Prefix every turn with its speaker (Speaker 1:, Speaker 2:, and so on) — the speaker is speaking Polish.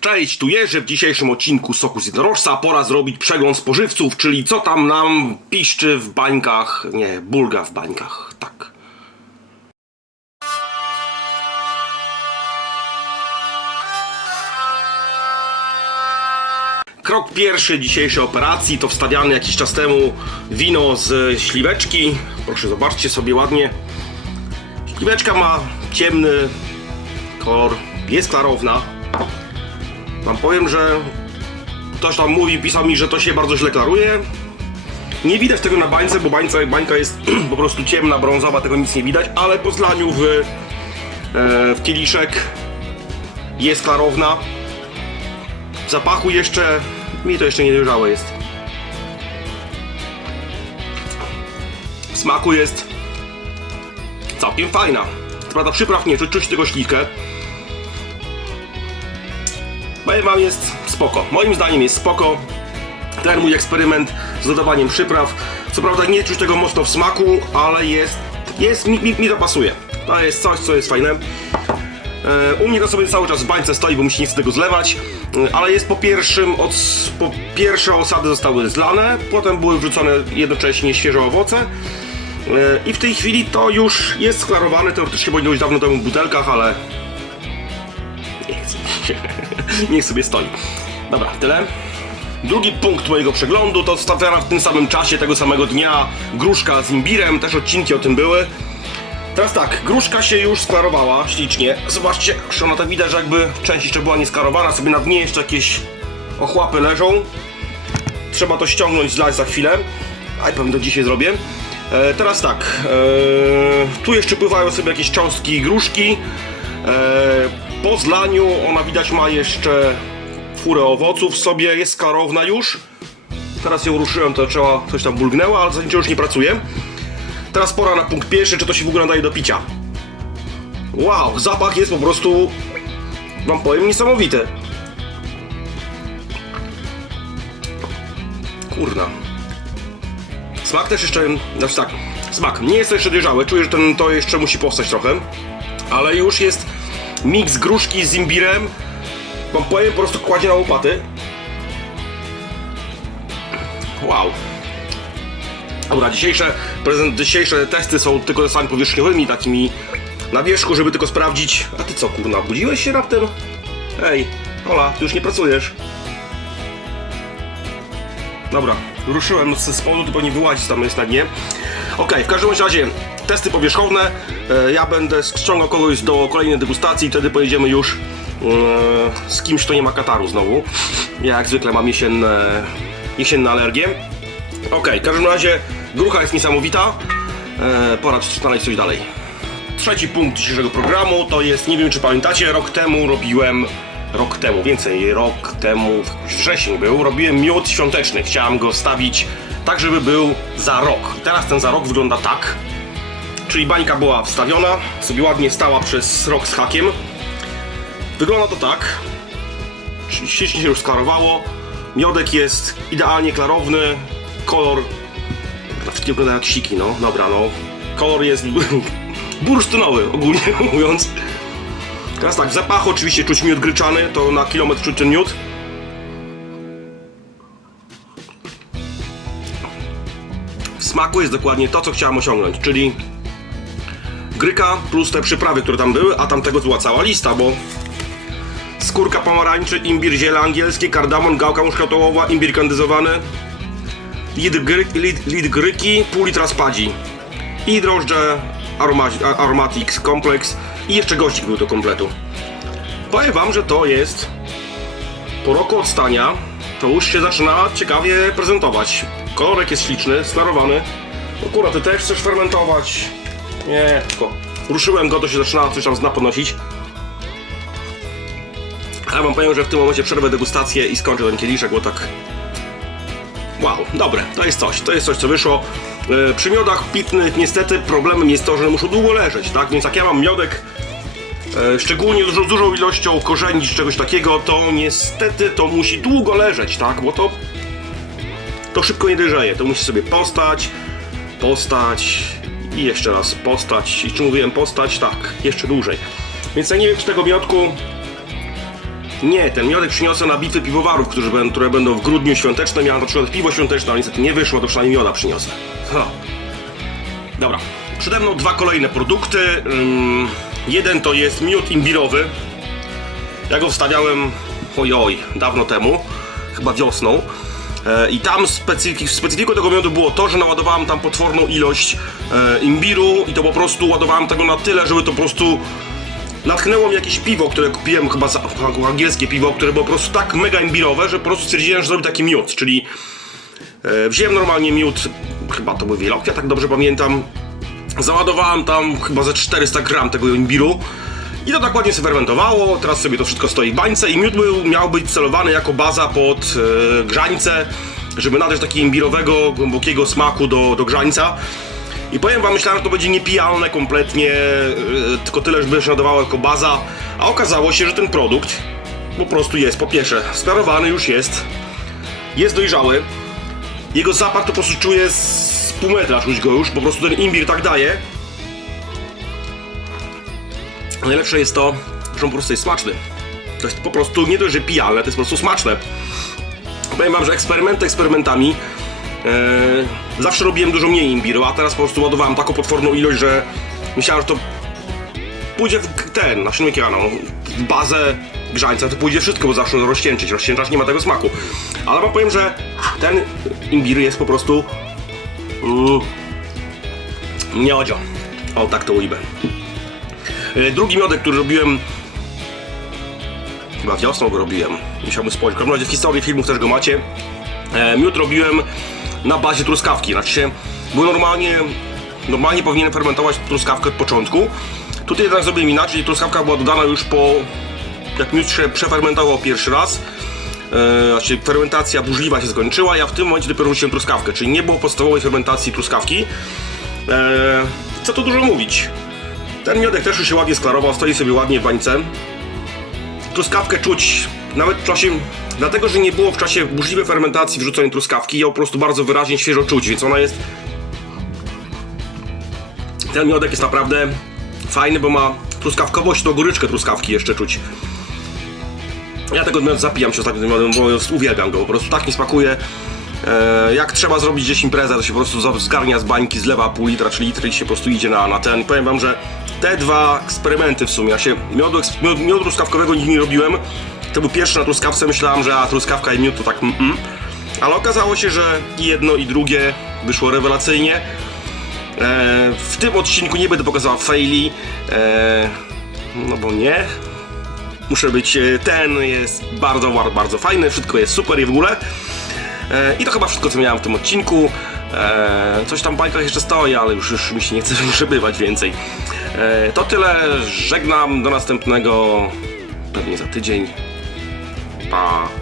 Speaker 1: Cześć, tu Jerzy. W dzisiejszym odcinku Soku z Jednorożca pora zrobić przegląd spożywców, czyli co tam nam piszczy w bańkach, nie, bulga w bańkach, tak. Krok pierwszy dzisiejszej operacji to wstawiane jakiś czas temu wino z śliweczki. Proszę zobaczcie sobie ładnie. Śliweczka ma ciemny kolor, jest klarowna. Wam powiem, że ktoś tam mówi, pisał mi, że to się bardzo źle klaruje. Nie widać tego na bańce, bo bańca, bańka jest po prostu ciemna, brązowa, tego nic nie widać, ale po zlaniu w, e, w kieliszek jest klarowna. W zapachu jeszcze, mi to jeszcze nie dojrzałe jest. W smaku jest całkiem fajna. Prawda przypraw nie czuć, czuć tego śliwkę. Powiem wam jest spoko. Moim zdaniem jest spoko. Ten mój eksperyment z dodawaniem przypraw. Co prawda nie czuć tego mocno w smaku, ale jest, jest mi, mi, mi to pasuje. To jest coś, co jest fajne. E, U mnie to sobie cały czas w bańce stoi, bo mi się nie chce tego zlewać, E, ale jest po pierwszym, od, po pierwsze osady zostały zlane, potem były wrzucone jednocześnie świeże owoce E, i w tej chwili to już jest sklarowane, teoretycznie powinno być dawno temu w butelkach, ale nie chcę. Niech sobie stoi. Dobra, tyle. Drugi punkt mojego przeglądu to stawiana w tym samym czasie, tego samego dnia, gruszka z imbirem, też odcinki o tym były. Teraz tak, gruszka się już sklarowała ślicznie. Zobaczcie, że ona tak widać, że jakby część jeszcze była nieskarowana, sobie na dnie jeszcze jakieś ochłapy leżą. Trzeba to ściągnąć, zlać za chwilę. A pewnie to dzisiaj zrobię. E, teraz tak, e, tu jeszcze pływają sobie jakieś cząstki gruszki. E, po zlaniu ona widać ma jeszcze furę owoców w sobie, jest klarowna już. Teraz ją ruszyłem, to trzeba coś tam bulgnęło, ale zasadniczo już nie pracuje. Teraz pora na punkt pierwszy, czy to się w ogóle nadaje do picia. Wow, zapach jest po prostu, wam powiem, niesamowity. Kurna. Smak też jeszcze, znaczy tak, smak nie jest to jeszcze dojrzały, czuję, że ten, to jeszcze musi powstać trochę, ale już jest miks gruszki z imbirem, wam powiem, po prostu kładzie na łopaty. Wow. Dobra, dzisiejsze, prezent, dzisiejsze testy są tylko testami powierzchniowymi, takimi na wierzchu, żeby tylko sprawdzić. A ty co, kurna, budziłeś się raptem? Ej, Ola, ty już nie pracujesz. Dobra, ruszyłem z spodu, ty pewnie wyłazić tam jest na dnie. Okej, w każdym razie testy powierzchowne. E, Ja będę ściągał kogoś do kolejnej degustacji, wtedy pojedziemy już e, z kimś, kto nie ma kataru znowu. Ja jak zwykle mam jesienne, jesienne alergie. Okej, w każdym razie grucha jest niesamowita. E, pora znaleźć coś dalej. Trzeci punkt dzisiejszego programu to jest, nie wiem czy pamiętacie, rok temu robiłem, rok temu, więcej, rok temu, wrzesień był, robiłem miód świąteczny. Chciałem go stawić tak, żeby był za rok. I teraz ten za rok wygląda tak. Czyli bańka była wstawiona, sobie ładnie stała przez rok z hakiem. Wygląda to tak. Ślicznie się już sklarowało. Miodek jest idealnie klarowny. Kolor. Wszystkie wyglądają jak siki, no. Dobra, no. Kolor jest bursztynowy, ogólnie mówiąc. Teraz tak, w zapachu oczywiście czuć miód gryczany, to na kilometr czuć ten miód. W smaku jest dokładnie to, co chciałem osiągnąć, czyli gryka plus te przyprawy, które tam były, a tamtego była cała lista, bo skórka pomarańczy, imbir, ziele angielskie, kardamon, gałka muszkatołowa, imbir kandyzowany, litr, gry, lit, gryki, pół litra spadzi i drożdże aroma, Aromatics Complex i jeszcze gościk był do kompletu. Powiem wam, że to jest po roku odstania to już się zaczyna ciekawie prezentować. Kolorek jest śliczny, sklarowany. No kurwa, ty też chcesz fermentować? Nie, tylko ruszyłem go, to się zaczyna coś tam z dna podnosić. Ale wam powiem, że w tym momencie przerwę degustację i skończę ten kieliszek, bo tak... Wow, dobre, to jest coś, to jest coś, co wyszło. E, przy miodach pitnych niestety problemem jest to, że muszą długo leżeć, tak? Więc jak ja mam miodek, e, szczególnie dużo, dużą ilością korzeni czy czegoś takiego, to niestety to musi długo leżeć, tak? Bo to, to szybko nie dojrzeje, to musi sobie postać, postać i jeszcze raz postać. I czy mówiłem postać? Tak, jeszcze dłużej. Więc ja nie wiem, czy tego miodku Nie, ten miodek przyniosę na bitwy piwowarów, którzy będą, które będą w grudniu świąteczne. Miałem na przykład piwo świąteczne, ale niestety nie wyszło, to przynajmniej mioda przyniosę. Ha. Dobra, przede mną dwa kolejne produkty. Ym, jeden to jest miód imbirowy. Ja go wstawiałem, ojoj, dawno temu, chyba wiosną. E, I tam specyfik, specyfiką tego miodu było to, że naładowałem tam potworną ilość e, imbiru i to po prostu ładowałem tego na tyle, żeby to po prostu natchnęło mi jakieś piwo, które kupiłem chyba za, angielskie piwo, które było po prostu tak mega imbirowe, że po prostu stwierdziłem, że zrobię taki miód, czyli e, wziąłem normalnie miód, chyba to był wielokwiat, tak dobrze pamiętam, załadowałem tam chyba ze 400 gram tego imbiru i to tak ładnie się fermentowało, teraz sobie to wszystko stoi w bańce i miód był, miał być celowany jako baza pod e, grzańce, żeby nadać takiego imbirowego, głębokiego smaku do, do grzańca. I powiem wam, myślałem, że to będzie niepijalne kompletnie, e, tylko tyle, żeby się nadawało jako baza, a okazało się, że ten produkt po prostu jest, po pierwsze, sklarowany już jest, jest dojrzały, jego zapach to po prostu czuję z pół metra, czuć go już, po prostu ten imbir tak daje. Najlepsze jest to, że on po prostu jest smaczny. To jest po prostu nie dość, że pijalne, to jest po prostu smaczne. Powiem wam, że eksperymenty eksperymentami e, zawsze robiłem dużo mniej imbiru, a teraz po prostu ładowałem taką potworną ilość, że myślałem, że to pójdzie w ten, na silnik rano, w bazę grzańca, to pójdzie wszystko, bo zawsze rozcieńczyć. Rozcieńczać nie ma tego smaku. Ale wam powiem, że ten imbir jest po prostu mm, nie odzio. O, tak to ujmę. E, Drugi miodek, który robiłem chyba wiosną go robiłem. Musiałbym spojrzeć. W każdym razie w historii filmów też go macie. E, miód robiłem na bazie truskawki. Znaczy się, był normalnie, normalnie powinienem fermentować truskawkę od początku. Tutaj jednak zrobiłem inaczej. Truskawka była dodana już po, jak miód się przefermentował pierwszy raz. E, znaczy fermentacja burzliwa się skończyła, ja w tym momencie dopiero wrzuciłem truskawkę, czyli nie było podstawowej fermentacji truskawki. E, co tu dużo mówić. Ten miodek też już się ładnie sklarował, stoi sobie ładnie w bańce. Truskawkę czuć nawet w czasie, dlatego że nie było w czasie burzliwej fermentacji wrzuconej truskawki, ją po prostu bardzo wyraźnie świeżo czuć, więc ona jest... Ten miodek jest naprawdę fajny, bo ma truskawkowość, to goryczkę truskawki jeszcze czuć. Ja tego miodu zapijam się ostatnio tym miodem, bo uwielbiam go, po prostu tak mi smakuje. E, jak trzeba zrobić gdzieś imprezę, to się po prostu zgarnia z bańki, zlewa pół litra czy litr i się po prostu idzie na, na ten. Powiem wam, że te dwa eksperymenty w sumie, ja się miodu, miodu truskawkowego nigdy nie robiłem. To był pierwszy na truskawce, myślałem, że a, truskawka i miód to tak mm, mm. Ale okazało się, że i jedno i drugie wyszło rewelacyjnie. E, w tym odcinku nie będę pokazywał faili, e, no bo nie, muszę być, e, ten jest bardzo, bardzo fajny, wszystko jest super i w ogóle. E, I to chyba wszystko, co miałem w tym odcinku. E, coś tam w bańkach jeszcze stoi, ale już, już mi się nie chce przebywać więcej. E, to tyle, żegnam, do następnego, pewnie za tydzień. Pa!